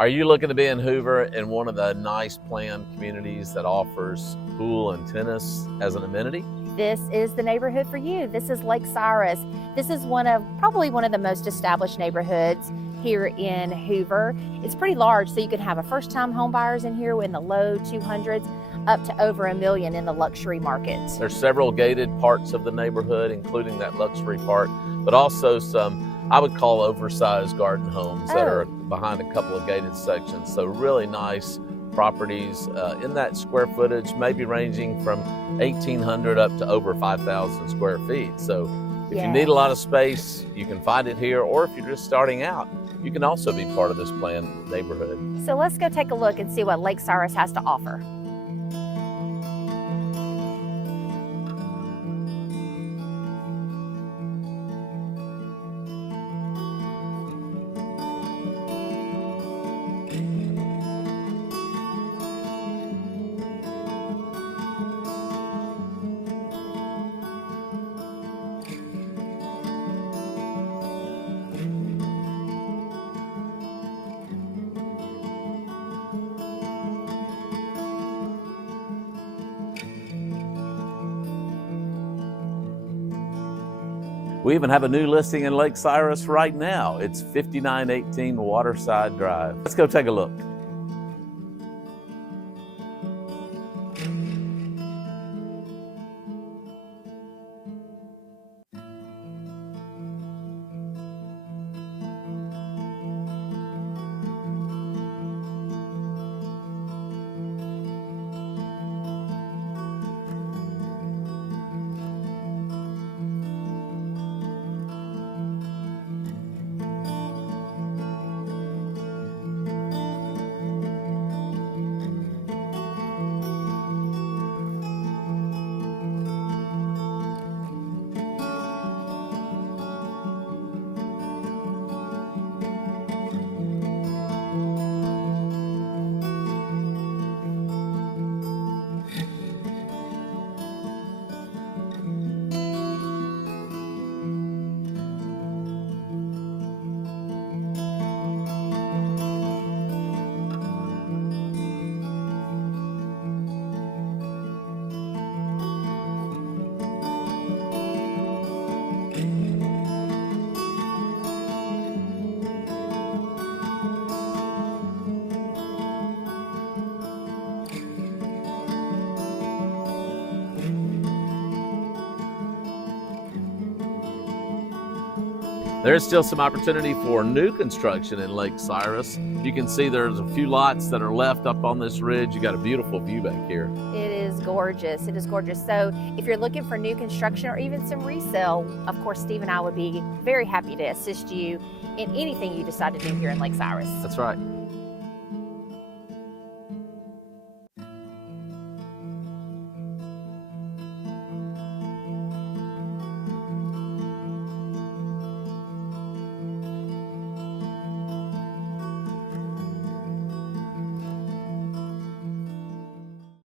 Are you looking to be in Hoover in one of the nice planned communities that offers pool and tennis as an amenity? This is the neighborhood for you. This is Lake Cyrus. This is probably one of the most established neighborhoods here in Hoover. It's pretty large, so you can have a first-time home buyers in here in the low 200s up to over $1 million in the luxury market. There's several gated parts of the neighborhood, including that luxury part, but also some I would call oversized garden homes that are behind a couple of gated sections. So really nice properties in that square footage, maybe ranging from 1,800 up to over 5,000 square feet. So if you need a lot of space, you can find it here, or if you're just starting out, you can also be part of this planned neighborhood. So let's go take a look and see what Lake Cyrus has to offer. We even have a new listing in Lake Cyrus right now. It's 5918 Waterside Drive. Let's go take a look. There's still some opportunity for new construction in Lake Cyrus. You can see there's a few lots that are left up on this ridge. You got a beautiful view back here. It is gorgeous. It is gorgeous. So if you're looking for new construction or even some resale, of course, Steve and I would be very happy to assist you in anything you decide to do here in Lake Cyrus. That's right.